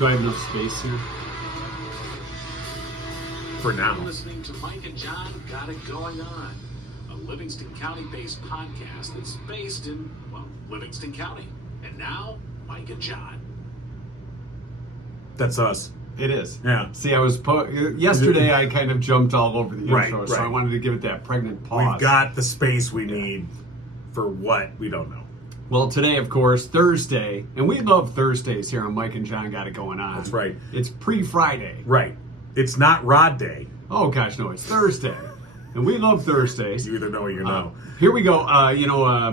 Do I have enough space here? For now. You're listening to Mike and John Got It Going On, a Livingston County-based podcast that's based in, well, Livingston County. And now, Mike and John. That's us. It is. Yeah. See, yesterday I kind of jumped all over the Right, intro, so right. I wanted to give it that pregnant pause. We've got the space we need for what? We don't know. Well, today, of course, Thursday, and we love Thursdays here on Mike and John Got It Going On. That's right. It's pre-Friday. Right. It's not Rod Day. Oh, gosh, no, it's Thursday. And we love Thursdays. You either know or you know. Here we go.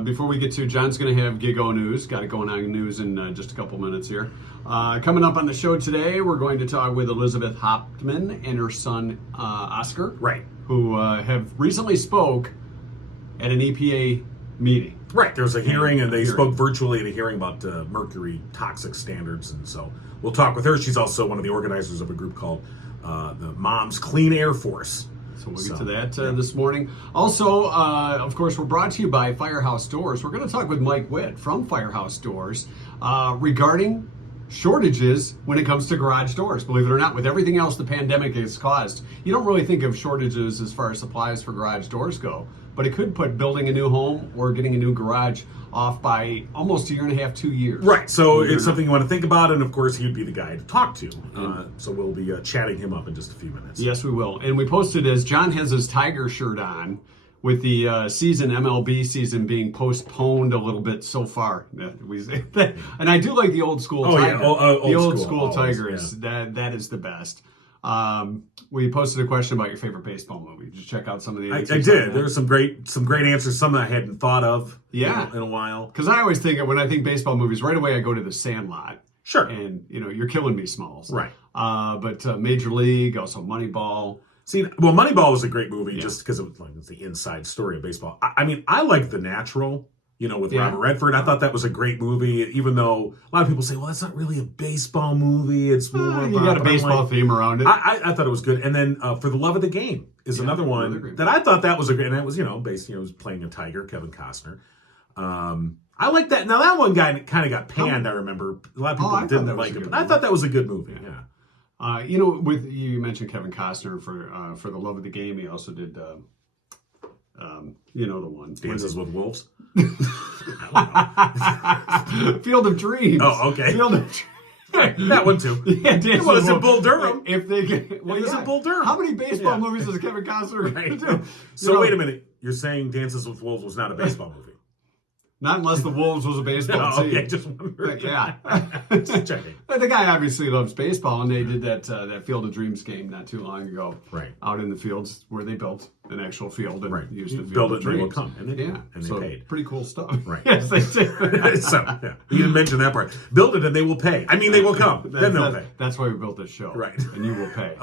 Before we get to, John's going to have GIGO news. Got It Going On news in just a couple minutes here. Coming up on the show today, we're going to talk with Elizabeth Hauptman and her son, Oscar. Right. Who have recently spoke at an EPA meeting. Right. There was a hearing, and they spoke virtually at a hearing about mercury toxic standards. And so we'll talk with her. She's also one of the organizers of a group called the Moms Clean Air Force. So we'll get to that this morning. Also, of course, we're brought to you by Firehouse Doors. We're going to talk with Mike Witt from Firehouse Doors regarding shortages when it comes to garage doors. Believe it or not, with everything else the pandemic has caused, you don't really think of shortages as far as supplies for garage doors go. But it could put building a new home or getting a new garage off by almost a year and a half, 2 years. Right. So it's something you want to think about, and of course, he would be the guy to talk to. So we'll be chatting him up in just a few minutes. Yes, we will. And we posted as John has his Tiger shirt on with the MLB season being postponed a little bit so far. And I do like the old school Tiger. Yeah. The old school always, Tigers. yeah. That is the best. We posted a question about your favorite baseball movie. Did you check out some of the answers? I did. There were some great answers, some that I hadn't thought of in a while. Because I always think, when I think baseball movies, right away I go to The Sandlot. Sure. And, You're Killing Me, Smalls. Right. But Major League, also Moneyball. See, well, Moneyball was a great movie just because it's the inside story of baseball. I like The Natural, with Robert Redford. I thought that was a great movie, even though a lot of people say, well, that's not really a baseball movie. It's more you got a baseball theme around it. I thought it was good. And then For the Love of the Game is another one that I thought that was a great, and that was, based, was playing a tiger, Kevin Costner. I like that. Now, that one guy kind of got panned, I remember. A lot of people didn't like it, but I thought that was a good movie, yeah. With you mentioned Kevin Costner for the Love of the Game. He also did, the one Dances with Wolves. Field of Dreams. Oh, okay. Field of Dreams. That one too. Yeah, it wasn't Bull Durham. If they get, it wasn't Bull Durham. How many baseball movies does Kevin Costner do? So wait a minute. You're saying Dances with Wolves was not a baseball movie? Not unless the Wolves was a baseball team. Okay, just wondering. Yeah. Just checking. The guy obviously loves baseball, and they did that Field of Dreams game not too long ago. Right. Out in the fields where they built an actual field and used the Field build of it Dreams. and they will come. And they did. And they paid. Pretty cool stuff. Right. Yes, they did. So, you didn't mention that part. Build it and they will pay. I mean, they will come. Then they'll pay. That's why we built this show. Right. And you will pay.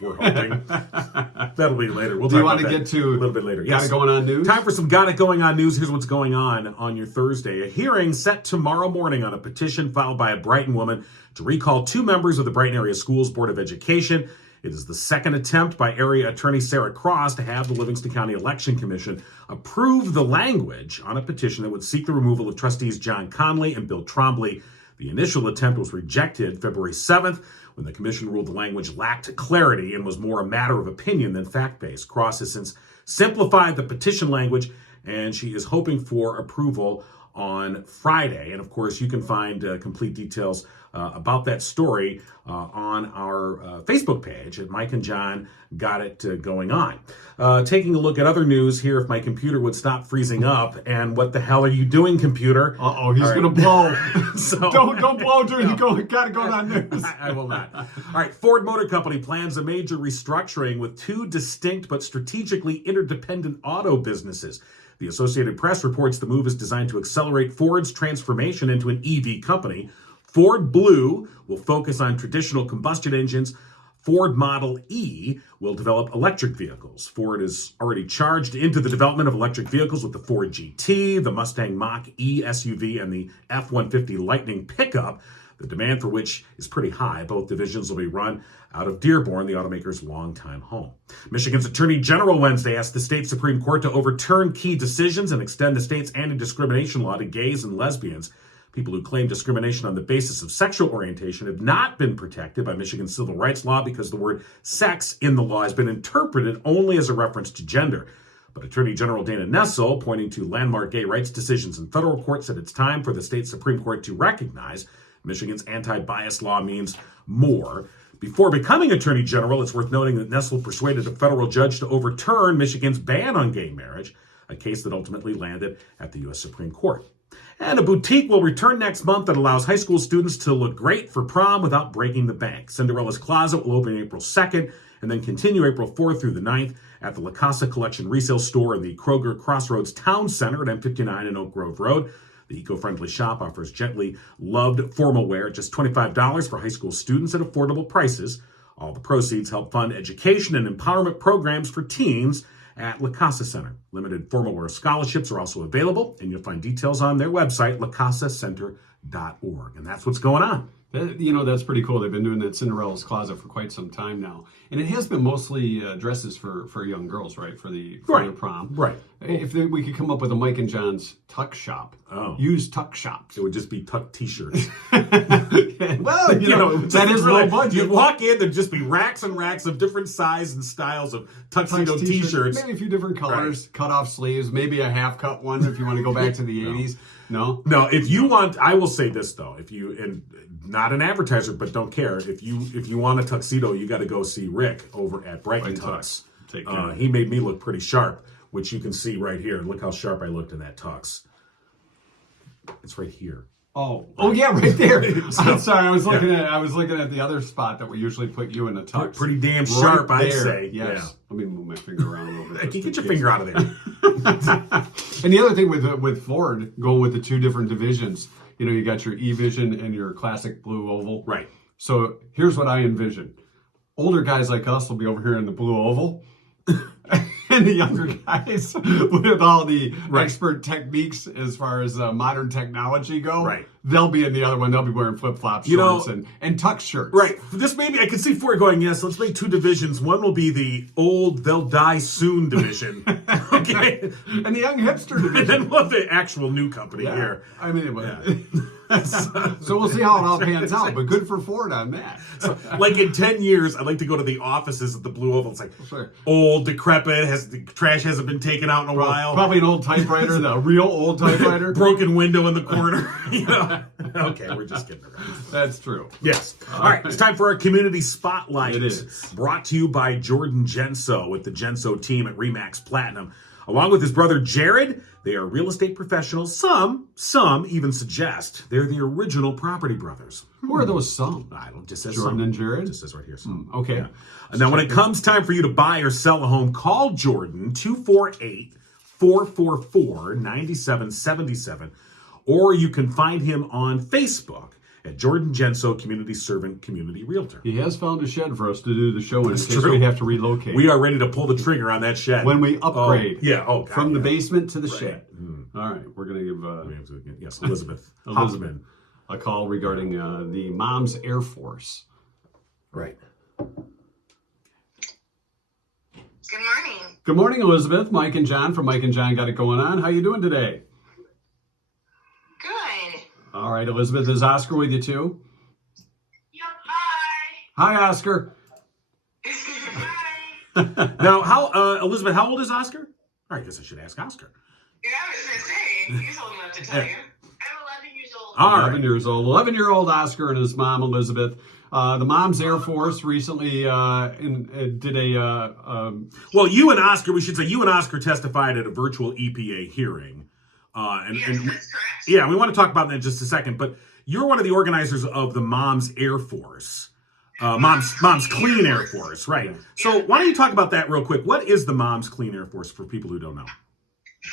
We're hoping. That'll be later. Do you want to get to a little bit later? Got It Going On news? Time for some Got It Going On news. Here's what's going on your Thursday. A hearing set tomorrow morning on a petition filed by a Brighton woman to recall 2 members of the Brighton Area Schools Board of Education. It is the second attempt by Area Attorney Sarah Cross to have the Livingston County Election Commission approve the language on a petition that would seek the removal of trustees John Conley and Bill Trombley. The initial attempt was rejected February 7th when the commission ruled the language lacked clarity and was more a matter of opinion than fact-based. Cross has since simplified the petition language, and she is hoping for approval on Friday. And of course, you can find complete details about that story on our Facebook page at Mike and John Got It Going On. Taking a look at other news here, if my computer would stop freezing up, and what the hell are you doing, computer? He's going to blow. So don't blow during the Got It Going On news. I will not. All right, Ford Motor Company plans a major restructuring with 2 distinct but strategically interdependent auto businesses. The Associated Press reports the move is designed to accelerate Ford's transformation into an EV company. Ford Blue will focus on traditional combustion engines. Ford Model E will develop electric vehicles. Ford is already charged into the development of electric vehicles with the Ford GT, the Mustang Mach-E SUV, and the F-150 Lightning pickup, the demand for which is pretty high. Both divisions will be run out of Dearborn, the automaker's longtime home. Michigan's Attorney General Wednesday asked the state Supreme Court to overturn key decisions and extend the state's anti-discrimination law to gays and lesbians. People who claim discrimination on the basis of sexual orientation have not been protected by Michigan's civil rights law because the word sex in the law has been interpreted only as a reference to gender. But Attorney General Dana Nessel, pointing to landmark gay rights decisions in federal court, said it's time for the state Supreme Court to recognize Michigan's anti-bias law means more. Before becoming Attorney General, it's worth noting that Nessel persuaded a federal judge to overturn Michigan's ban on gay marriage, a case that ultimately landed at the U.S. Supreme Court. And a boutique will return next month that allows high school students to look great for prom without breaking the bank. Cinderella's Closet will open April 2nd and then continue April 4th through the 9th at the La Casa Collection resale store in the Kroger Crossroads Town Center at M59 and Oak Grove Road. The eco-friendly shop offers gently loved formal wear at just $25 for high school students at affordable prices. All the proceeds help fund education and empowerment programs for teens at La Casa Center. Limited formal wear scholarships are also available, and you'll find details on their website, lacasacenter.org. And that's what's going on. That's pretty cool. They've been doing that Cinderella's Closet for quite some time now. And it has been mostly dresses for young girls, right? For the prom. Right. If we could come up with a Mike and John's tuck shop. Oh. Use tuck shops. It would just be tuck t-shirts. Well, that is low budget. You'd walk in, there'd just be racks and racks of different sizes and styles of tuxedo t-shirts. Maybe a few different colors, cut off sleeves, maybe a half cut one if you want to go back to the 80s. No, if you want, I will say this though, and not an advertiser, but don't care. If you want a tuxedo, you got to go see Rick over at Brighton Tux. He made me look pretty sharp, which you can see right here. Look how sharp I looked in that tux. It's right here. Oh yeah, right there. I'm sorry, I was looking at the other spot that we usually put you in a tux. Pretty damn sharp, right I'd say. Yes. Yeah. Let me move my finger around a little bit. Get your finger out of there. And the other thing with Ford going with the two different divisions, you got your E-Vision and your classic blue oval. Right. So here's what I envision. Older guys like us will be over here in the blue oval. And the younger guys with all the expert techniques as far as modern technology go, they'll be in the other one. They'll be wearing flip-flops, shorts, and tux shirts. Right. This maybe I can see Ford going, yes, let's make two divisions. One will be the old, they'll die soon division. Okay. And the young hipster division. And then we'll have the actual new company here. I mean, so we'll see how it all pans out, but good for Ford on that. So, like in 10 years, I'd like to go to the offices at the Blue Oval. It's like old, decrepit, the trash hasn't been taken out in a while. Probably an old typewriter, the real old typewriter. Broken window in the corner. Okay, we're just kidding around. That's true. Yes. All right, it's time for our community spotlight. It is. Brought to you by Jordan Genso with the Genso team at Remax Platinum. Along with his brother Jared, they are real estate professionals. Some even suggest they're the original Property Brothers. Who are those some? I don't just says Jordan some. and Jared? Just says right here. Some. Okay. Yeah. Now, when it comes time for you to buy or sell a home, call Jordan 248-444-9777, or you can find him on Facebook at Jordan Genso, Community Servant, Community Realtor. He has found a shed for us to do the show in case we have to relocate. We are ready to pull the trigger on that shed. When we upgrade. From the basement to the shed. All right. We're going to give Elizabeth Hauptman a call regarding the Mom's Air Force. Right. Good morning. Good morning, Elizabeth. Mike and John from Mike and John Got It Going On. How you doing today? Good. All right, Elizabeth. Is Oscar with you too? Yep. Hi. Hi, Oscar. Hi. Now, Elizabeth, how old is Oscar? I guess I should ask Oscar. Yeah, I was going to say, he's old enough to tell you. I'm 11 years old. All right. 11 years old. 11-year-old Oscar and his mom, Elizabeth. The Mom's Air Force recently did a... Well, you and Oscar testified at a virtual EPA hearing. Yes, that's correct. Yeah, we want to talk about that in just a second, but you're one of the organizers of the Mom's Air Force. Mom's Clean Air Force, right? So why don't you talk about that real quick? What is the Mom's Clean Air Force for people who don't know?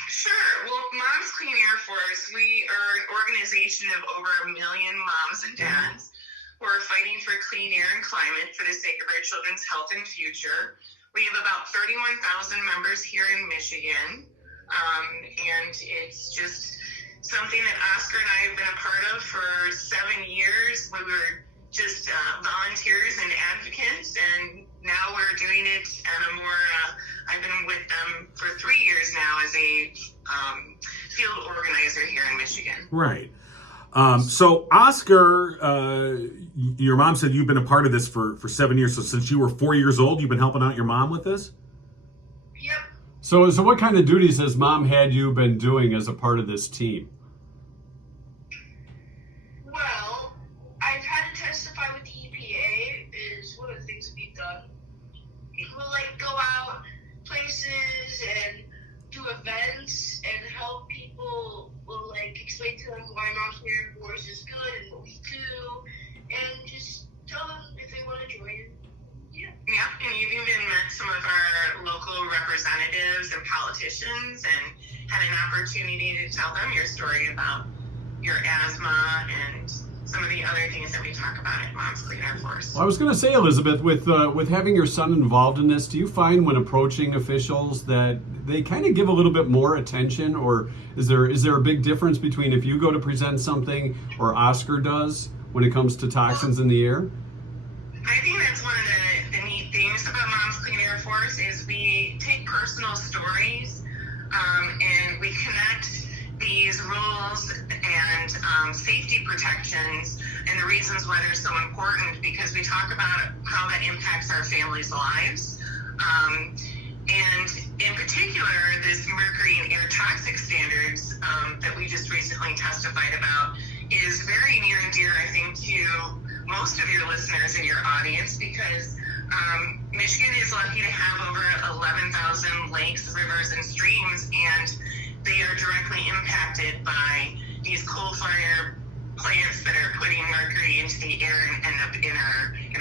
Sure. Well, Mom's Clean Air Force, we are an organization of over 1 million moms and dads who are fighting for clean air and climate for the sake of our children's health and future. We have about 31,000 members here in Michigan, and it's just something that Oscar and I have been a part of for 7 years. We were just volunteers and advocates, and now we're doing it at a more, I've been with them for 3 years now as a field organizer here in Michigan. Right. So Oscar, your mom said you've been a part of this for 7 years. So since you were 4 years old, you've been helping out your mom with this? Yep. So what kind of duties has mom had you been doing as a part of this team? Well, I've had to testify with the EPA is one of the things that we've done. We'll go out places and do events and help people. We'll explain to them why Mom's Clean Air Force is good and what we do, and just tell them if they want to join. Yeah. Yeah, and you've even met some of our local representatives and politicians and had an opportunity to tell them your story about your asthma and some of the other things that we talk about at Mom's Clean Air Force. Well, I was going to say, Elizabeth, with having your son involved in this, do you find when approaching officials that they kind of give a little bit more attention, or is there a big difference between if you go to present something or Oscar does when it comes to toxins in the air? I think that's one of the neat things about Mom's Clean Air Force is we take personal stories and we connect these rules and safety protections and the reasons why they're so important, because we talk about how that impacts our families' lives. And in particular, this mercury and air toxic standards that we just recently testified about is very near and dear, I think, to most of your listeners in your audience, because Michigan is lucky to have over 11,000 lakes, rivers, and streams, and they are directly impacted by these coal-fired plants that are putting mercury into the air and end up in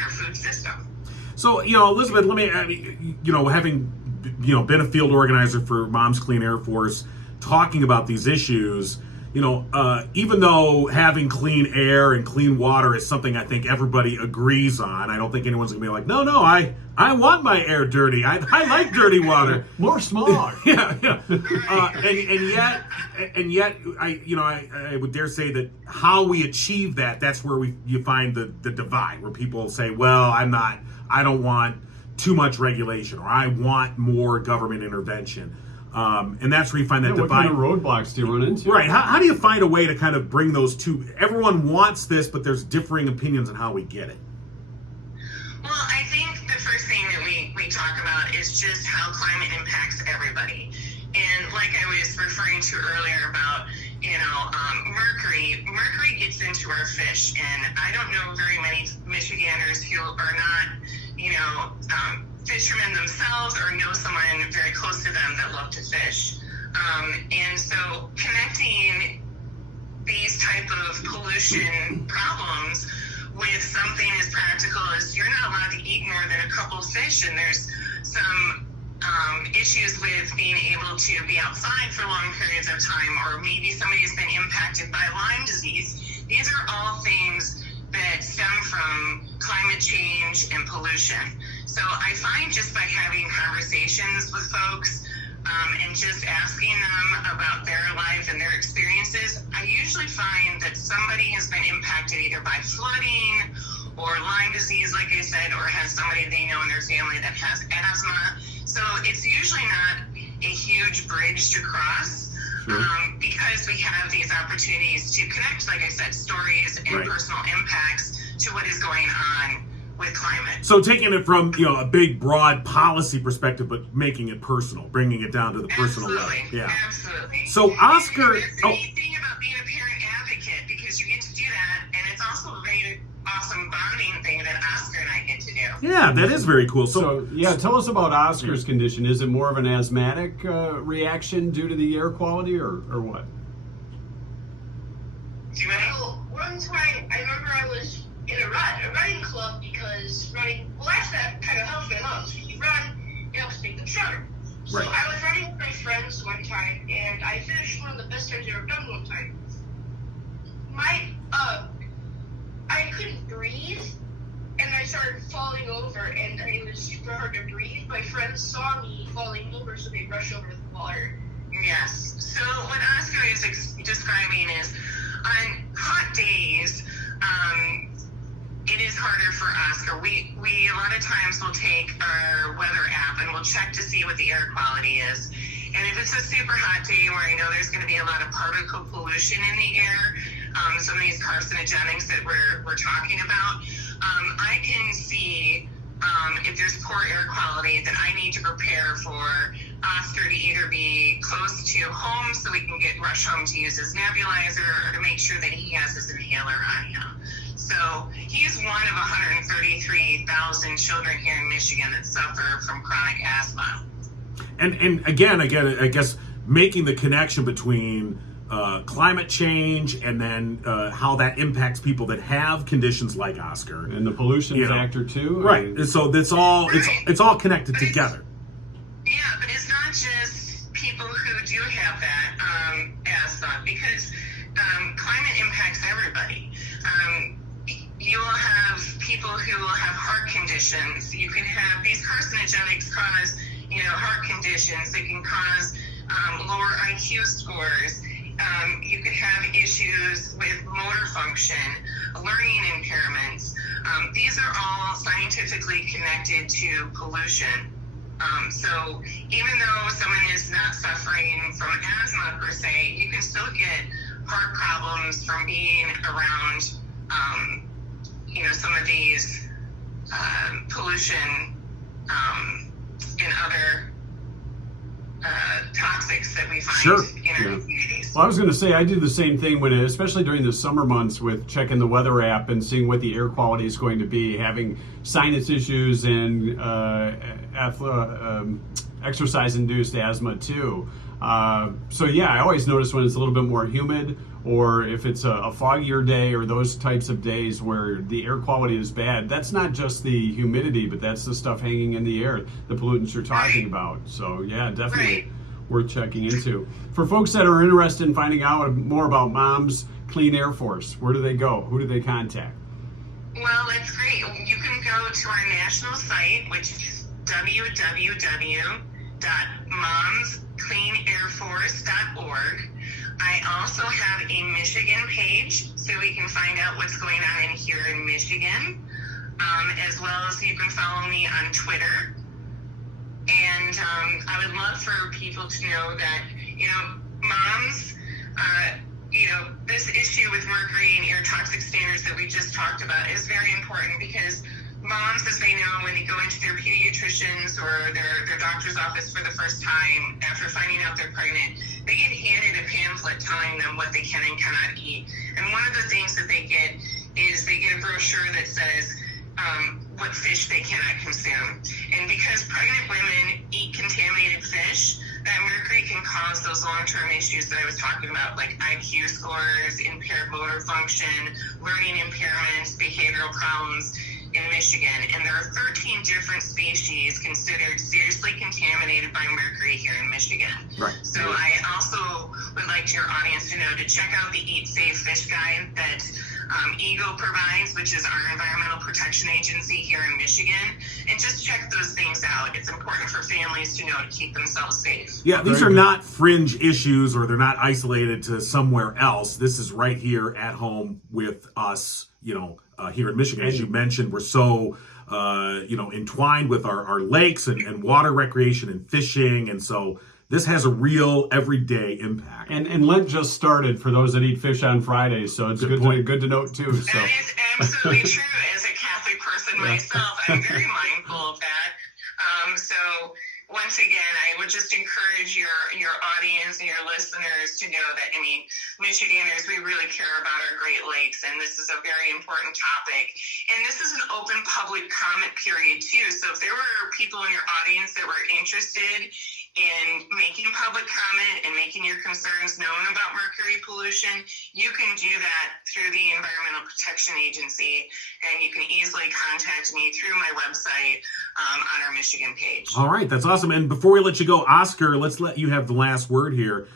our food system. So, Elizabeth, having, been a field organizer for Mom's Clean Air Force, talking about these issues, even though having clean air and clean water is something I think everybody agrees on, I don't think anyone's going to be like, no, I want my air dirty. I like dirty water. More smog. Yeah. And yet, I would dare say that how we achieve that's where you find the divide, where people say, well, I don't want too much regulation, or I want more government intervention. And that's where you find that What divide. kind of roadblocks do you run into? Right. How do you find a way to kind of bring those two? Everyone wants this, but there's differing opinions on how we get it. Well, I think the first thing that we talk about is just how climate impacts everybody. And like I was referring to earlier about, mercury gets into our fish. And I don't know very many Michiganders who are not, fishermen themselves or know someone very close to them that love to fish. And so connecting these type of pollution problems with something as practical as you're not allowed to eat more than a couple fish, and there's some issues with being able to be outside for long periods of time, or maybe somebody has been impacted by Lyme disease. These are all things that stem from climate change and pollution. So I find just by having conversations with folks and just asking them about their life and their experiences, I usually find that somebody has been impacted either by flooding or Lyme disease, like I said, or has somebody they know in their family that has asthma. So it's usually not a huge bridge to cross. Because we have these opportunities to connect, like I said, stories and Right. personal impacts to what is going on with climate. So taking it from a big broad policy perspective, but making it personal, bringing it down to the personal level. Absolutely. Yeah. Absolutely. So Oscar, And that's the neat thing about being a parent advocate, because you get to do that, and it's also a very awesome bonding thing that Oscar and I get to do. yeah, that is very cool. So, tell us about Oscar's condition. Is it more of an asthmatic reaction due to the air quality, or what? Do you want to? Well, one time I remember I was in a running club, because running, well, actually that kind of helps my lungs. When you run, it helps make them stronger. So Right. I was running with my friends one time, and I finished one of the best times I've ever done one time. I couldn't breathe, and I started falling over, and it was super hard to breathe. My friends saw me falling over, so they rushed over to the water. Yes. So what Oscar is describing is on hot days, it is harder for Oscar. We a lot of times will take our weather app and we'll check to see what the air quality is. And if it's a super hot day where I know there's going to be a lot of particle pollution in the air, some of these carcinogenics that we're talking about, I can see if there's poor air quality, then I need to prepare for Oscar to either be close to home so we can rush home to use his nebulizer, or to make sure that he has his inhaler on him. So he's one of 133,000 children here in Michigan that suffer from chronic asthma. And again, I guess making the connection between climate change and then how that impacts people that have conditions like Oscar, and the pollution factor too. Right. And so it's all connected together. Yeah, but it's not just people who do have that asthma, because climate impacts everybody. You will have people who will have heart conditions. You can have these carcinogenics cause, heart conditions. They can cause lower IQ scores. You could have issues with motor function, learning impairments. These are all scientifically connected to pollution. So even though someone is not suffering from asthma per se, you can still get heart problems from being around, some of these pollution and other toxics that we find in our communities. Well, I was going to say, I do the same thing especially during the summer months, with checking the weather app and seeing what the air quality is going to be, having sinus issues and exercise-induced asthma too. So I always notice when it's a little bit more humid, or if it's a foggier day, or those types of days where the air quality is bad. That's not just the humidity, but that's the stuff hanging in the air, the pollutants you're talking about. So definitely worth checking into. For folks that are interested in finding out more about Mom's Clean Air Force, where do they go? Who do they contact? Well, that's great. You can go to our national site, which is www.momscleanairforce.org. I also have a Michigan page, so we can find out what's going on in here in Michigan, as well as you can follow me on Twitter. And I would love for people to know that, moms, this issue with mercury and air toxic standards that we just talked about is very important, because moms, as they know, when they go into their pediatricians or their doctor's office for the first time after finding out they're pregnant, they get handed a pamphlet telling them what they can and cannot eat. And one of the things that they get is they get a brochure that says what fish they cannot consume. And because pregnant women eat contaminated fish, that mercury can cause those long-term issues that I was talking about, like IQ scores, impaired motor function, learning impairments, behavioral problems in Michigan. And there are 13 different species considered seriously contaminated by mercury here in Michigan. Right. So I also would like your audience to know to check out the Eat Safe Fish Guide that GIGO provides, which is our environmental protection agency here in Michigan, and just check those things out. It's important for families to know to keep themselves safe. Yeah, these are not fringe issues, or they're not isolated to somewhere else. This is right here at home with us, here in Michigan. As you mentioned, we're so, entwined with our lakes and water recreation and fishing. And so this has a real everyday impact. And Lent just started for those that eat fish on Fridays, so it's good to note too. So. That is absolutely true. As a Catholic person myself, I'm very mindful of that. So once again, I would just encourage your audience and your listeners to know that, Michiganders, we really care about our Great Lakes, and this is a very important topic. And this is an open public comment period, too. So if there were people in your audience that were interested in making public comment and making your concerns known about mercury pollution, you can do that through the Environmental Protection Agency, and you can easily contact me through my website on our Michigan page. All right, that's awesome. And before we let you go, Oscar, let's let you have the last word here.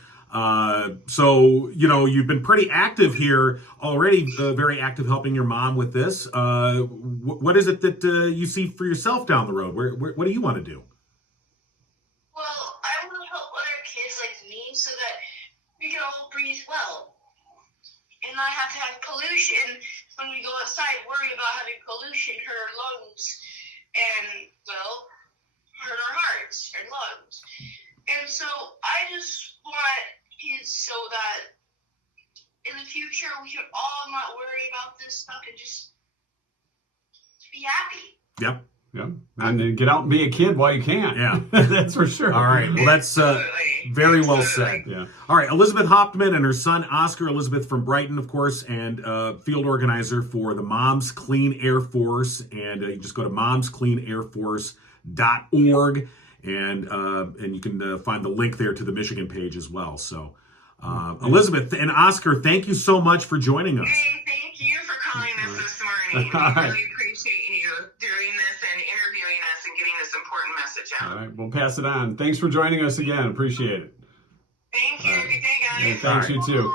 So, you've been pretty active here already, very active helping your mom with this. What is it that you see for yourself down the road? What do you want to do? Well, I want to help other kids like me so that we can all breathe well. And not have to have pollution when we go outside, worry about having pollution hurt our lungs and, hurt our hearts and lungs. And so I just want kids so that in the future we should all not worry about this stuff and just be happy. Yep. Yeah, and then get out and be a kid while you can. Yeah. That's for sure. All right. Well, that's very well said. Yeah. All right. Elizabeth Hauptman and her son, Oscar. Elizabeth from Brighton, of course, and field organizer for the Moms Clean Air Force. And you just go to momscleanairforce.org, and you can find the link there to the Michigan page as well. So, Elizabeth and Oscar, thank you so much for joining us. Hey, thank you for calling us this morning. We really appreciate you doing this and interviewing us and getting this important message out. All right, we'll pass it on. Thanks for joining us again. Appreciate it. Thank you. Good day, guys. And thanks, you too.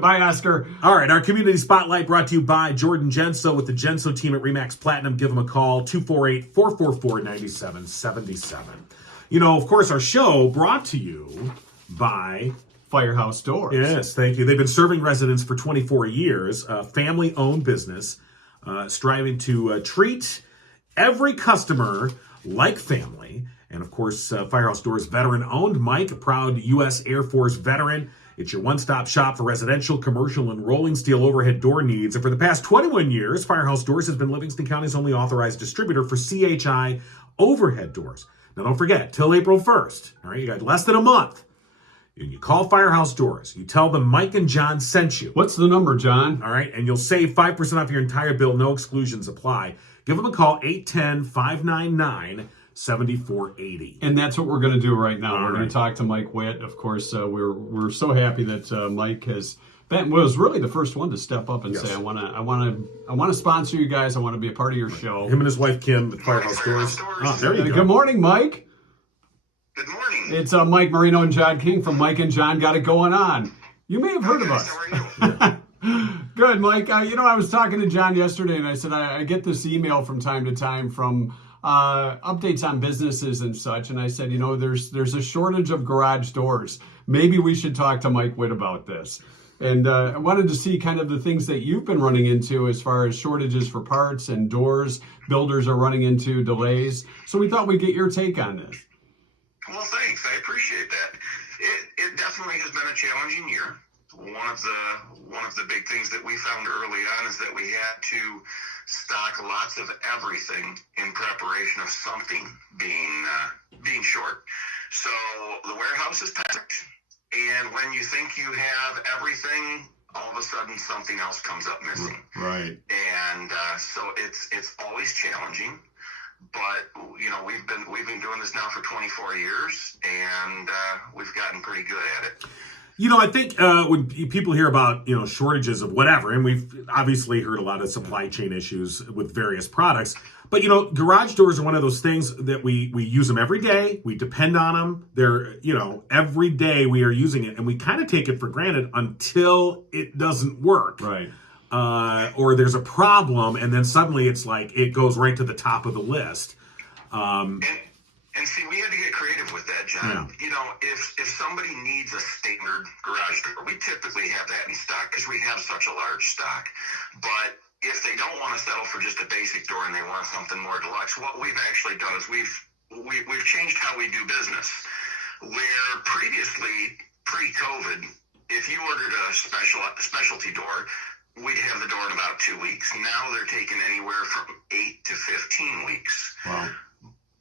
Bye, Oscar. All right, our community spotlight brought to you by Jordan Genso with the Genso team at Remax Platinum. Give them a call, 248-444-9777. You know, of course, our show brought to you by Firehouse Doors. Yes, thank you. They've been serving residents for 24 years, a family-owned business, striving to treat every customer like family. And of course, Firehouse Doors veteran-owned. Mike, a proud U.S. Air Force veteran. It's your one-stop shop for residential, commercial, and rolling steel overhead door needs. And for the past 21 years, Firehouse Doors has been Livingston County's only authorized distributor for CHI overhead doors. Now, don't forget, till April 1st, all right, you got less than a month. You call Firehouse Doors. You tell them Mike and John sent you. What's the number, John? All right, and you'll save 5% off your entire bill. No exclusions apply. Give them a call, 810-599-7480. And that's what we're going to do right now. All We're going right. to talk to Mike Witt. Of course, we're so happy that Mike was really the first one to step up and Yes. say, I want to sponsor you guys. I want to be a part of your show. Him and his wife, Kim, at Firehouse Doors. Oh, there you go. Good morning, Mike. Good morning. It's Mike Marino and John King from Mike and John Got It Going On. You may have heard of us. How are you? Good, Mike. I was talking to John yesterday, and I said I get this email from time to time from updates on businesses and such. And I said, there's a shortage of garage doors. Maybe we should talk to Mike Witt about this. And I wanted to see kind of the things that you've been running into as far as shortages for parts and doors. Builders are running into delays. So we thought we'd get your take on this. Well, thanks. I appreciate that. It definitely has been a challenging year. One of the big things that we found early on is that we had to stock lots of everything in preparation of something being short. So the warehouse is packed, and when you think you have everything, all of a sudden something else comes up missing. Right. And so it's always challenging. But we've been doing this now for 24 years, and we've gotten pretty good at it. I think when people hear about, shortages of whatever, and we've obviously heard a lot of supply chain issues with various products, but, garage doors are one of those things that we use them every day. We depend on them. They're, every day we are using it, and we kind of take it for granted until it doesn't work. Right. Or there's a problem, and then suddenly it's like it goes right to the top of the list. And see, we had to get creative with that, John. Yeah. If somebody needs a standard garage door, we typically have that in stock because we have such a large stock. But if they don't want to settle for just a basic door and they want something more deluxe, what we've actually done is we've changed how we do business. Where previously, pre-COVID, if you ordered a specialty door, we'd have the door in about 2 weeks. Now they're taking anywhere from 8 to 15 weeks. Wow.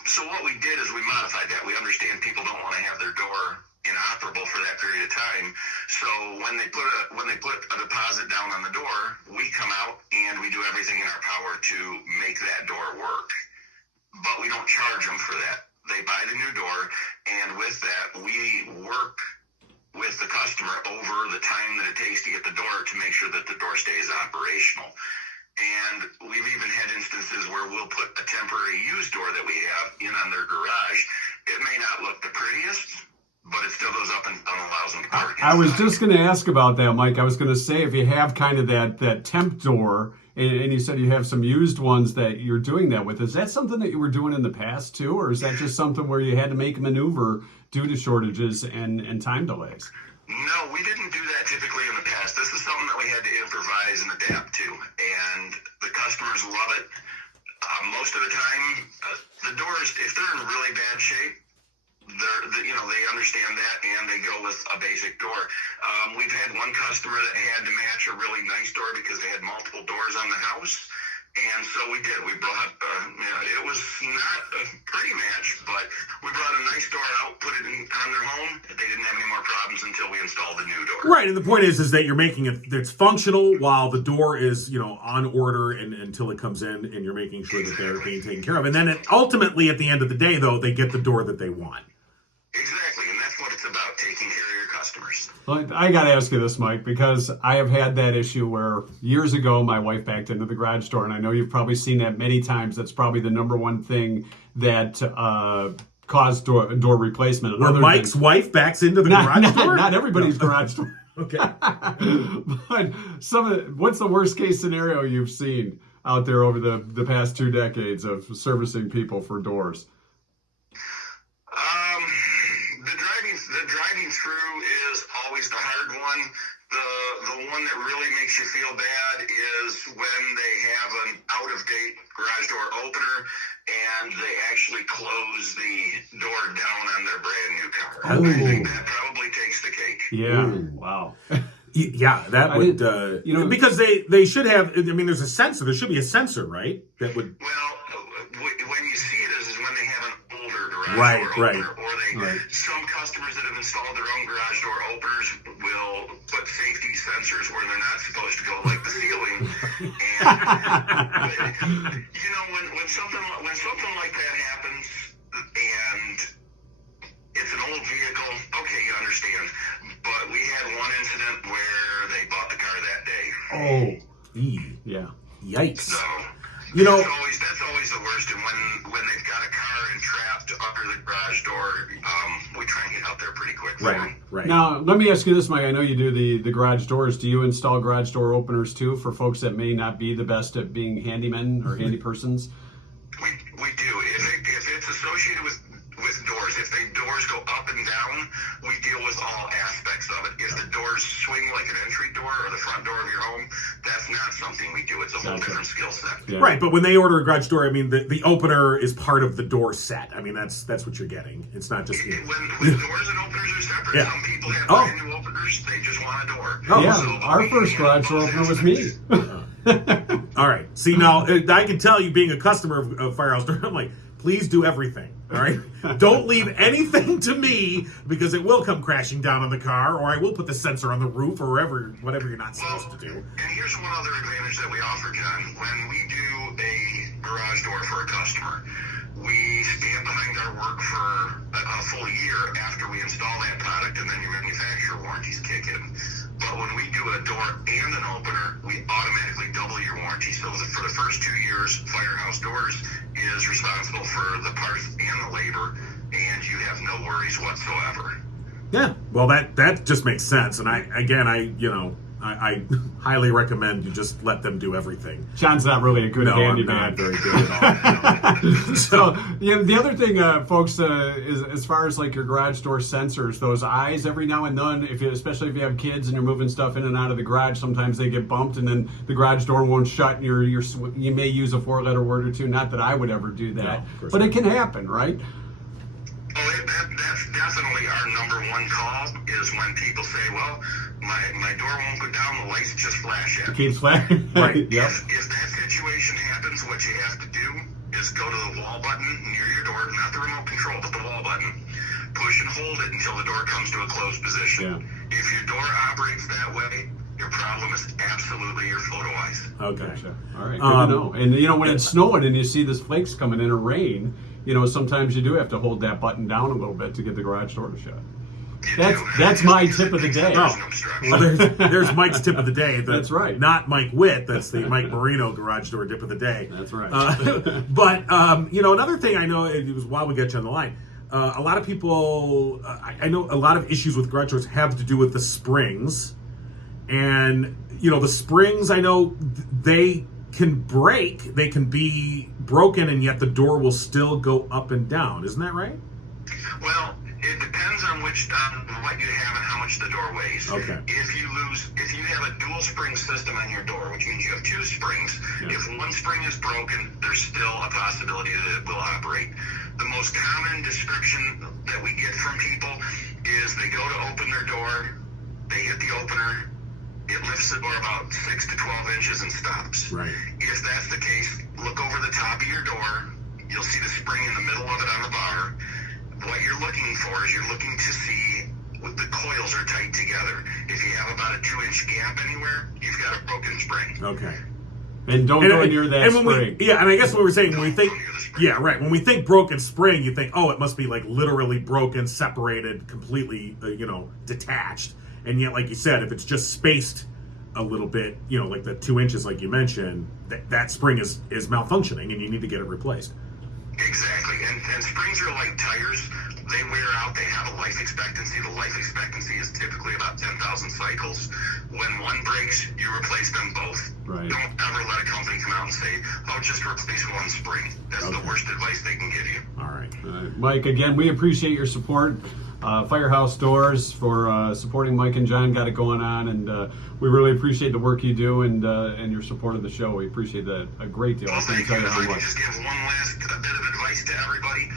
So what we did is we modified that. We understand people don't want to have their door inoperable for that period of time. So when they put a deposit down on the door, we come out and we do everything in our power to make that door work. But we don't charge them for that. They buy the new door, and with that, we work with the customer over the time that it takes to get the door to make sure that the door stays operational. And we've even had instances where we'll put a temporary used door that we have in on their garage. It may not look the prettiest, but it still goes up and allows them to park inside. I was just going to ask about that, Mike. I was going to say, if you have kind of that temp door, and you said you have some used ones that you're doing that with, is that something that you were doing in the past too, or is that just something where you had to make a maneuver due to shortages and time delays? No, we didn't do that typically in the past. This is something that we had to improvise and adapt to, and the customers love it. Most of the time, the doors, if they're in really bad shape, they understand that, and they go with a basic door. We've had one customer that had to match a really nice door because they had multiple doors on the house. And so we did. We brought, it was not a pretty match, but we brought a nice door out, put it on their home. They didn't have any more problems until we installed the new door. Right, and the point is that you're making it that's functional while the door is, on order and until it comes in, and you're making sure that they're being taken care of. And then ultimately, at the end of the day, though, they get the door that they want. Exactly, and that's what it's about, taking care of your customers. Well, I got to ask you this, Mike, because I have had that issue where years ago my wife backed into the garage door, and I know you've probably seen that many times. That's probably the number one thing that caused door replacement. Where Mike's wife backs into the garage door? Not everybody's garage door. Okay. But what's the worst case scenario you've seen out there over the past 2 decades of servicing people for doors? The driving through is always the hard one. The one that really makes you feel bad is when they have an out-of-date garage door opener and they actually close the door down on their brand new car. I think that probably takes the cake. Yeah. Ooh. Wow. Yeah, that would, because they should have, there's a sensor. There should be a sensor, right? That would. Well, when you see it is when they have an older garage door opener. Or some customers that have installed their own garage door openers will put safety sensors where they're not supposed to go, like the ceiling. And, when something like that happens and it's an old vehicle, okay, you understand. But we had one incident where they bought the car that day. Oh. Yeah. Yikes. So, that's always the worst. And when they've got a car entrapped under the garage door, we try and get out there pretty quick. Right. Now, let me ask you this, Mike. I know you do the garage doors. Do you install garage door openers too for folks that may not be the best at being handymen or handy persons? We do. If it's associated with doors, if the doors go up and down, we deal with all aspects of it. If the doors swing like an entry door or the front door of your home, that's not something we do. It's a whole different skill set. Yeah. Right, but when they order a garage door, the opener is part of the door set. That's what you're getting. It's not just... When doors and openers are separate, some people have brand new openers, they just want a door. Oh, yeah. So our first garage door opener was me. All right. See, now, I can tell you, being a customer of Firehouse Doors, I'm like, please do everything. All right? Don't leave anything to me, because it will come crashing down on the car, or I will put the sensor on the roof, or whatever you're not supposed to do. And here's one other advantage that we offer, John. When we do a garage door for a customer, we stand behind our work for a full year after we install that product, and then your manufacturer warranties kick in. But when we do a door and an opener, we automatically double your warranty. So for the first 2 years, Firehouse Doors is responsible for the parts and the labor, and you have no worries whatsoever. Yeah, well, that just makes sense. And I highly recommend you just let them do everything. John's not really a good handyman. I'm not very good at all. So, the other thing, folks, is as far as like your garage door sensors, those eyes every now and then, especially if you have kids and you're moving stuff in and out of the garage, sometimes they get bumped and then the garage door won't shut, and you may use a 4-letter word or two. Not that I would ever do that, but it can happen, right? Oh, that's definitely our number one call, is when people say, well, my door won't go down, the lights just flash at me. It keeps flashing. Right. Yep. If that situation happens, what you have to do is go to the wall button near your door, not the remote control, but the wall button. Push and hold it until the door comes to a closed position. Yeah. If your door operates that way, your problem is absolutely your photo eyes. Okay. Gotcha. All right. Good to know. And when it's snowing and you see this flakes coming in or rain, sometimes you do have to hold that button down a little bit to get the garage door to shut. That's my tip of the day. Well, there's Mike's tip of the day. That's right. Not Mike Witt. That's the Mike Marino garage door tip of the day. That's right. But another thing I know, it was while we get you on the line, a lot of people, I know a lot of issues with garage doors have to do with the springs. And, the springs, I know they can break, they can be broken, and yet the door will still go up and down. Isn't that right? Well, it depends on on what you have and how much the door weighs. Okay. If you have a dual spring system on your door, which means you have two springs, if one spring is broken, there's still a possibility that it will operate. The most common description that we get from people is they go to open their door, they hit the opener, it lifts the door about 6 to 12 inches and stops. Right. If that's the case, look over the top of your door. You'll see the spring in the middle of it on the bar. What you're looking for is you're looking to see what the coils are tight together. If you have about a 2-inch gap anywhere, you've got a broken spring. Okay. And don't go near that when spring. And I guess what we're saying, when we think, Don't go near the spring. yeah, right. When we think broken spring, you think, oh, it must be like literally broken, separated, completely, detached. And yet, like you said, if it's just spaced a little bit, like the 2 inches, like you mentioned, that spring is malfunctioning, and you need to get it replaced. Exactly. And springs are like tires. They wear out. They have a life expectancy. The life expectancy is typically about 10,000 cycles. When one breaks, you replace them both. Right. Don't ever let a company come out and say, oh, just replace one spring. That's the worst advice they can give you. All right. Mike, again, we appreciate your support. Firehouse Doors for supporting Mike and John Got It Going On, and we really appreciate the work you do and your support of the show. We appreciate that a great deal. Well, I can't thank you. tell you If how I can much. just give one last bit of advice to everybody.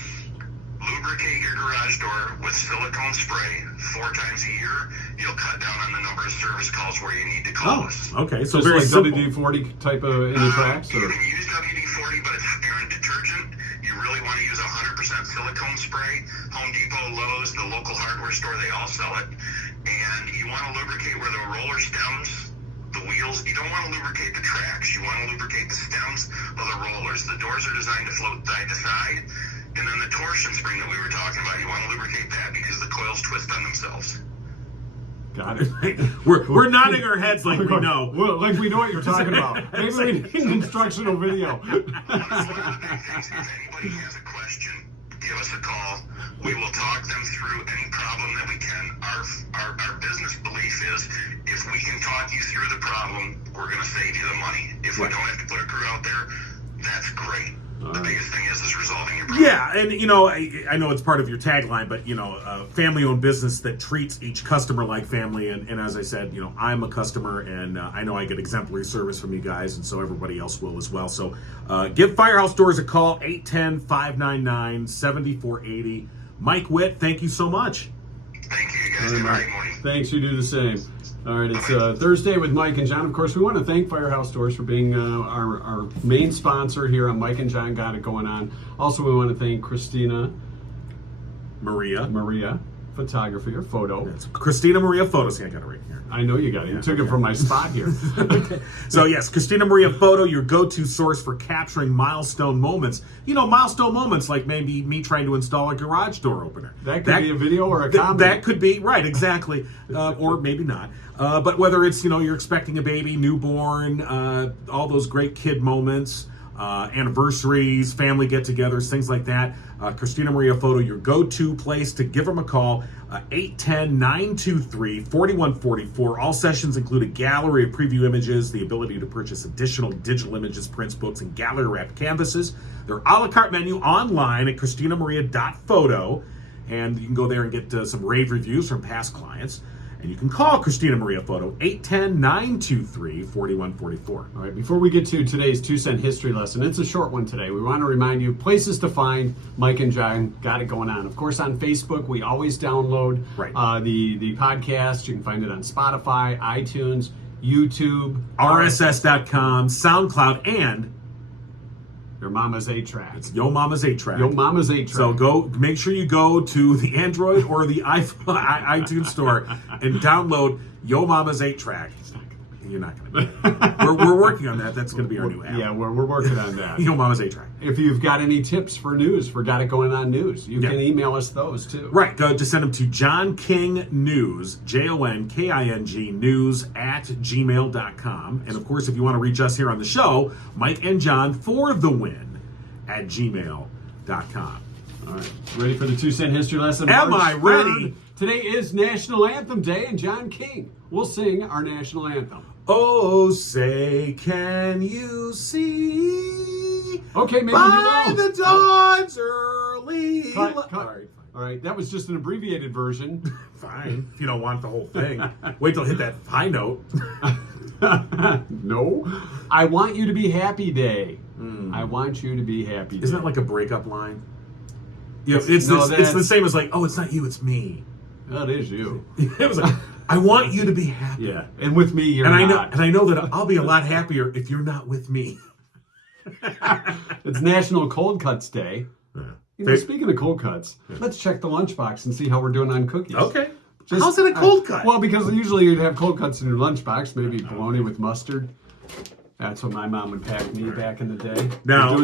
Lubricate your garage door with silicone spray 4 times a year. You'll cut down on the number of service calls where you need to call us. Okay. So Just very like simple. WD-40 type of in the tracks? You Or? can use WD-40, but you're in detergent. You really want to use 100% silicone spray. Home Depot, Lowe's, the local hardware store, they all sell it. And you want to lubricate where the roller stems, the wheels. You don't want to lubricate the tracks. You want to lubricate the stems of the rollers. The doors are designed to float side to side. And then the torsion spring that we were talking about, you want to lubricate that because the coils twist on themselves. Got it. We're nodding our heads like we know. Well, like we know what you're talking about. Maybe we need an instructional video. One of the big things, if anybody has a question, give us a call. We will talk them through any problem that we can. Our business belief is if we can talk you through the problem, we're going to save you the money. If we don't have to put a crew out there, that's great. The biggest thing is resolving your problem. Yeah, and I know it's part of your tagline, but family-owned business that treats each customer like family. And as I said, I'm a customer, and I know I get exemplary service from you guys, and so everybody else will as well. So give Firehouse Doors a call, 810-599-7480. Mike Witt, thank you so much. Thank you. You guys have a great morning. Thanks, you do the same. All right, it's Thursday with Mike and John. Of course, we want to thank Firehouse Doors for being our main sponsor here on Mike and John Got It Going On. Also, we want to thank Christina Maria Photography or Photo. It's Christina Maria Photo. See, I got it right here. I know you got it. You took it from my spot here. So yes, Christina Maria Photo, your go-to source for capturing milestone moments. Milestone moments like maybe me trying to install a garage door opener. That could be a video or a comment. That could be, right, exactly. Or maybe not. But whether it's, you're expecting a baby, newborn, all those great kid moments, anniversaries, family get-togethers, things like that. Christina Maria Photo, your go-to place to give them a call, 810-923-4144. All sessions include a gallery of preview images, the ability to purchase additional digital images, prints, books, and gallery-wrapped canvases. Their a la carte menu online at christinamaria.photo, and you can go there and get some rave reviews from past clients. And you can call Christina Maria Photo, 810-923-4144. All right, before we get to today's 2-cent history lesson, it's a short one today. We want to remind you places to find Mike and John Got It Going On. Of course, on Facebook, we always download the podcast. You can find it on Spotify, iTunes, YouTube, RSS.com, SoundCloud, and Your Mama's 8-track. it's Yo Mama's 8-track. Yo Mama's 8-track. So make sure you go to the Android or the iPhone, iTunes store and download Yo Mama's 8-track. You're not going to be. We're working on that. That's going to be our new app. Yeah, we're working on that. Yo Mama's 8-track. If you've got any tips for news, for Got It Going On News, you can email us those too. Right. Go to send them to John King News, JONKING News @gmail.com. And of course, if you want to reach us here on the show, Mike and John for the win @gmail.com. All right. Ready for the 2-cent history lesson? Am March I ready? 3rd. Today is National Anthem Day, and John King will sing our national anthem. Oh, say, can you see? Okay, maybe By you will. the dawn's early Cut, light. cut. All right, fine. All right, that was just an abbreviated version. Fine. If you don't want the whole thing, wait till I hit that high note. No, I want you to be happy day. I want you to be happy day. Isn't that like a breakup line? You know, it's the same as like, oh, it's not you, it's me. That is you. It was like, I want you to be happy. Yeah, and with me, you're not. I know that I'll be a lot happier if you're not with me. It's National Cold Cuts Day. Yeah. You know, speaking of cold cuts, let's check the lunchbox and see how we're doing on cookies. Okay. How's it a cold cut? Well, because usually you'd have cold cuts in your lunchbox, maybe bologna with mustard. That's what my mom would pack me back in the day. Now,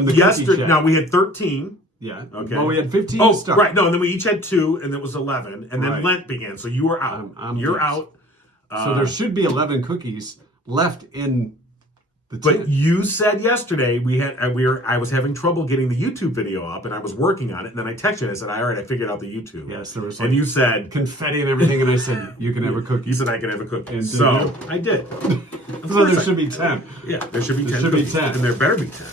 we had 13. Yeah. Okay. Well, we had 15 to start. Right. No, and then we each had 2, and it was 11, and then Lent began. So you were out. You're out. So there should be 11 cookies left in the tin. But you said yesterday I was having trouble getting the YouTube video up, and I was working on it, and then I texted you and I said, all right, I figured out the YouTube. Yes, there was and you said confetti and everything, and I said, you can have a cookie. You said I can have a cookie. And so I did. So there should be 10. Yeah, there should be 10. There should be 10. And there better be 10.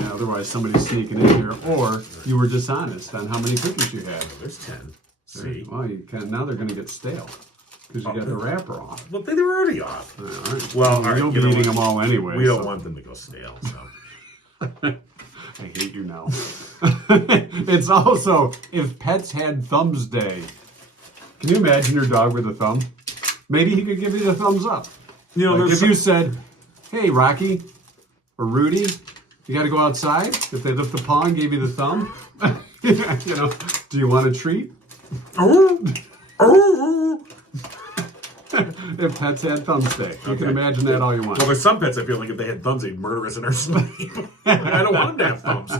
Yeah, otherwise somebody's sneaking in here, or you were dishonest on how many cookies you had. There's 10. See? Well, now they're going to get stale because you got the wrapper off. Well, they were already off. All right. Well, all right, you'll be eating them all anyway. We don't want them to go stale. So. I hate you now. It's also If Pets Had Thumbs Day. Can you imagine your dog with a thumb? Maybe he could give you the thumbs up. You know, like if you said, "Hey, Rocky or Rudy, you got to go outside." If they lift the paw and gave you the thumb, you know, do you want a treat? If pets had thumbs day. You can imagine that all you want. Well, there's some pets I feel like if they had thumbs, they'd murder us in our sleep. I don't want them to have thumbs.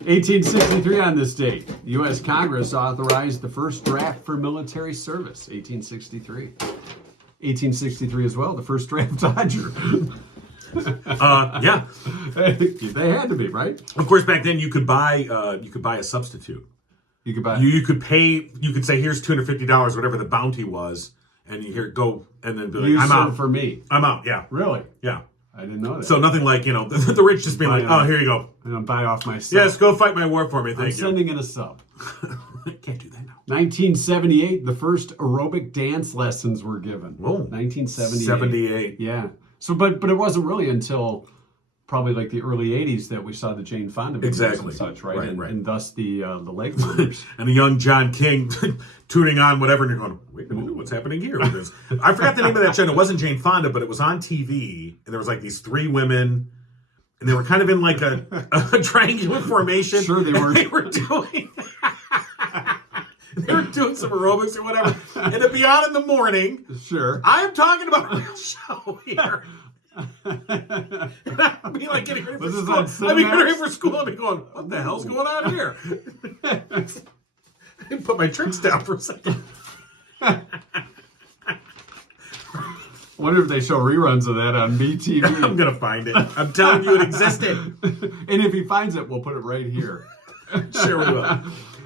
1863 on this date, U.S. Congress authorized the first draft for military service. 1863. 1863 as well, the first draft Dodger. Yeah. They had to be, right? Of course, back then you could buy a substitute. You could buy. You could pay. You could say, "Here's $250, whatever the bounty was," and you go, and then be like, "I'm out for me." I'm out. Yeah. Really? Yeah. I didn't know that. So nothing like the rich just being like, "Oh, here you go. I'm gonna buy off my sub. Yes, go fight my war for me. Thank you." Sending in a sub. Can't do that now. 1978, the first aerobic dance lessons were given. Whoa. 1978. 78. Yeah. So, but it wasn't really until probably like the early 80s that we saw the Jane Fonda videos and such, right? And thus the leg warmers. And a young John King tuning on whatever, and you're going, wait a minute, what's happening here with this? I forgot the name of that show. It wasn't Jane Fonda, but it was on TV, and there was like these 3 women, and they were kind of in like a triangular formation. Sure, they were. They were doing... They were doing some aerobics or whatever. And it'd be on in the morning. Sure. I'm talking about a real show here. And I'd be like getting ready for school. I'd be getting ready for school. I'd be going, what the hell's going on here? I put my tricks down for a second. Wonder if they show reruns of that on BTV. I'm going to find it. I'm telling you it existed. And if he finds it, we'll put it right here. Sure we will.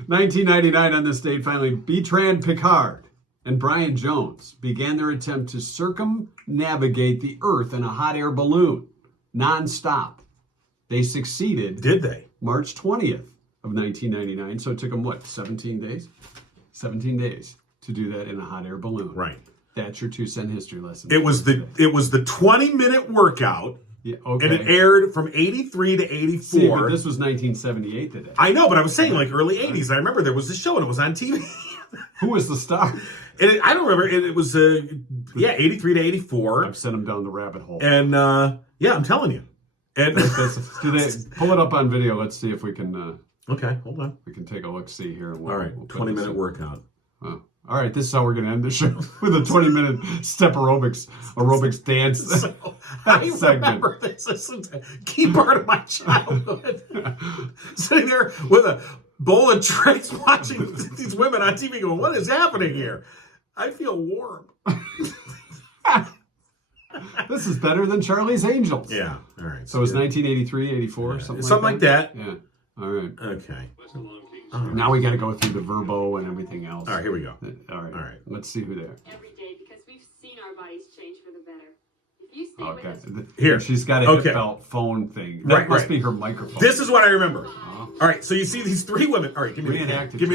1999 on this date, finally, Bertrand Piccard and Brian Jones began their attempt to circumnavigate the Earth in a hot air balloon, non-stop. They succeeded. Did they? March 20th of 1999. So it took them, what, 17 days? 17 days to do that in a hot air balloon. Right. That's your 2-cent history lesson. It was the 20-minute workout. Yeah, okay. And it aired from 83 to 84. See, but this was 1978 today. I know, but I was saying like early 80s. I remember there was this show and it was on TV. Who was the star? And I don't remember. It was, 83 to 84. I've sent him down the rabbit hole. And, yeah, I'm telling you. And do they pull it up on video? Let's see if we can. Okay, hold on. We can take a look, see here. All right, 20-minute workout. All right, this is how we're going to end the show with a 20-minute step aerobics dance. So, I remember this. This is a key part of my childhood. Sitting there with a bowl of tricks watching these women on TV going, what is happening here? I feel warm. This is better than Charlie's Angels. Yeah, all right. So it was 1983, 84, something like that. Yeah, all right. Okay. Now we got to go through the verbo and everything else. All right, here we go. All right. Let's see who they are. Every day because we've seen our bodies change for the better. If you Okay. Here. She's got a hip belt phone thing. That must be her microphone. This is what I remember. All right, so you see these three women. All right, give me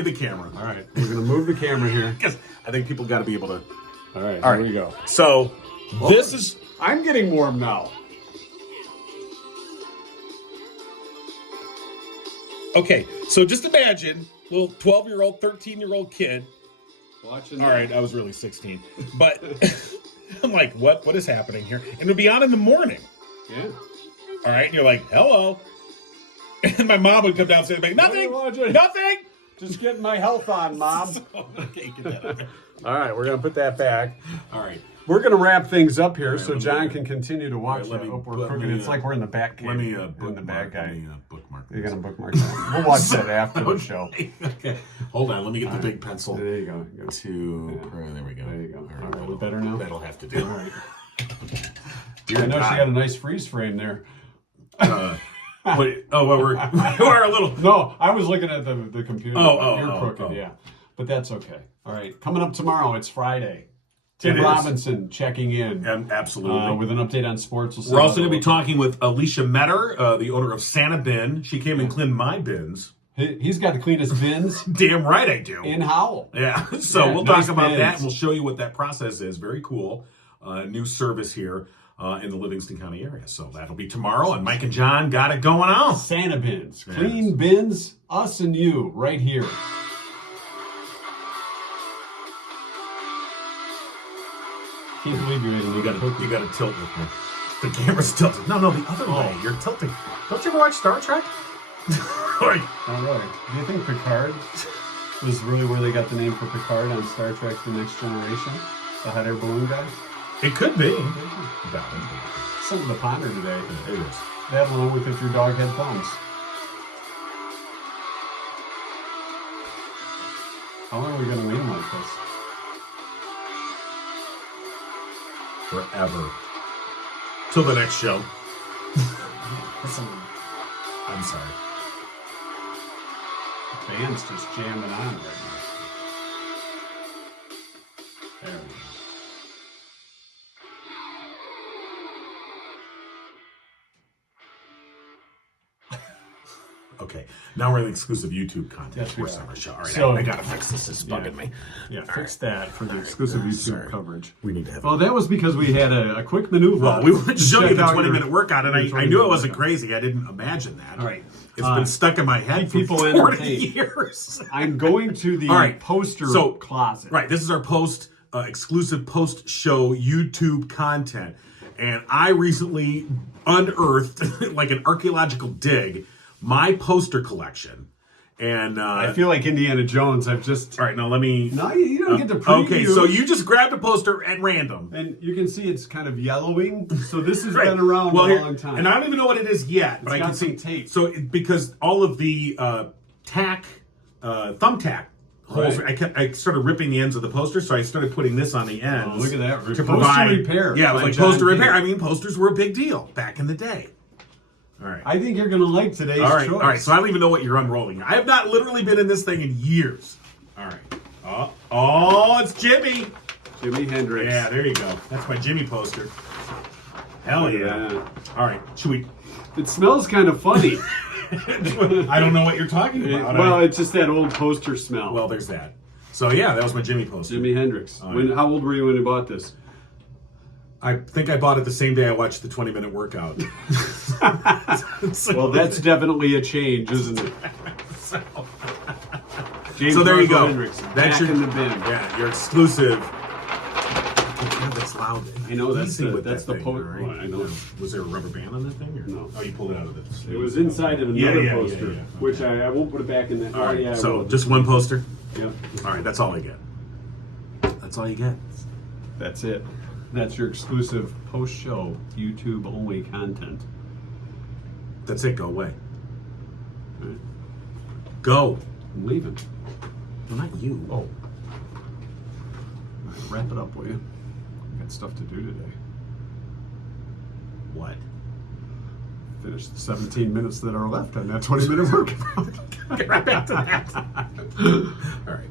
the camera. All right, we're going to move the camera here. Because I think people got to be able to. All right, here we go. So this is. I'm getting warm now. Okay, so just imagine little 12-year-old, 13-year-old kid. Watching. All right, I was really 16, but I'm like, what is happening here? And it'll be on in the morning. Yeah. All right, and you're like, hello. And my mom would come downstairs and be like, nothing. Just getting my health on, Mom. Okay, get that out there. All right, we're going to put that back. All right. We're going to wrap things up here right, so John can continue to watch right, it. We're cooking. It's like we're in the back cave. Let me in the back guy. bookmark. You're going to bookmark that. We'll watch that after the show. Okay. Hold on. Let me get the big pencil. There you go. There we go. There you go. All All right, better now? That'll have to do. All right. I know she got a nice freeze frame there. We're a little. No, I was looking at the computer. You're crooked, oh. yeah. But that's okay. All right, coming up tomorrow, it's Friday. Tim Robinson checking in. Absolutely. With an update on sports. We're also going to be talking with Alicia Metter, the owner of Santa Bin. She came and cleaned my bins. He's got the cleanest bins. Damn right I do. In Howell. Yeah. So we'll talk about that, and we'll show you what that process is. Very cool. New service here in the Livingston County area. So that'll be tomorrow, and Mike and John got it going on. Santa Bins. Clean bins, us and you, right here. Can't believe you got to tilt with me. The camera's tilted. No, the other way. You're tilting. Don't you ever watch Star Trek? Not really. Do you think Picard was really where they got the name for Picard on Star Trek The Next Generation? The hot air balloon guy? It could be. Something to ponder today. It is. That along with if your dog had thumbs. How long are we going to win like this? Forever. Till the next show. I'm sorry. The band's just jamming on right now. There we go. Okay, now we're in the exclusive YouTube content. Yes, we for are. summer show. All right, So- I gotta fix this. This is bugging me. Yeah, fix that for the exclusive YouTube Sorry. coverage. We need to have. Well, that was because we had a quick maneuver. Well, we wanted to show you Check the out 20-minute workout, and I knew it wasn't workout. crazy. I didn't imagine that. All right. It's been stuck in my head for people 40 entertained. years. I'm going to the All right, poster so- closet. Right, this is our exclusive post-show YouTube content, and I recently unearthed, like an archaeological dig, my poster collection. And I feel like Indiana Jones. I've just... all right, now let me... No, you don't get to preview. Okay, so you just grabbed a poster at random. And you can see it's kind of yellowing. So this has been around a long time. And I don't even know what it is yet, but I can see tape. So because all of the thumbtack holes, I started ripping the ends of the poster, so I started putting this on the ends. Oh, look at that. To Poster provide repair. Yeah, it was by like John poster repair. King. I mean, posters were a big deal back in the day. All right. I think you're going to like today's choice. All right. So I don't even know what you're unrolling. I have not literally been in this thing in years. All right. Oh, it's Jimmy. Jimi Hendrix. Yeah, there you go. That's my Jimmy poster. Hell yeah. All right. Should we? It smells kind of funny. I don't know what you're talking about. Well, it's just that old poster smell. Well, there's that. So yeah, that was my Jimmy poster. Jimi Hendrix. How old were you when you bought this? I think I bought it the same day I watched the 20-minute workout. Well, that's definitely a change, isn't it? James So there you go. Hendrix, That's back in the bin. Yeah, your exclusive. God, that's loud. I know, that's Easy the- with that's that the thing, po- right? oh, I know. Was there a rubber band on that thing? Or? No. Oh, you pulled it out of it. It was inside of another Yeah, poster, yeah. which I won't put it back in that. All right. Yeah, I So will. just one poster. Yeah, All right. That's all I get. That's all you get. that's it. That's your exclusive post-show YouTube only content. That's it. Go away. All right. Go. I'm leaving. No, not you. Oh. All right, wrap it up, will you? I got stuff to do today. What? Finish the 17 minutes that are left on that 20-minute workout. Get right back to that. All right.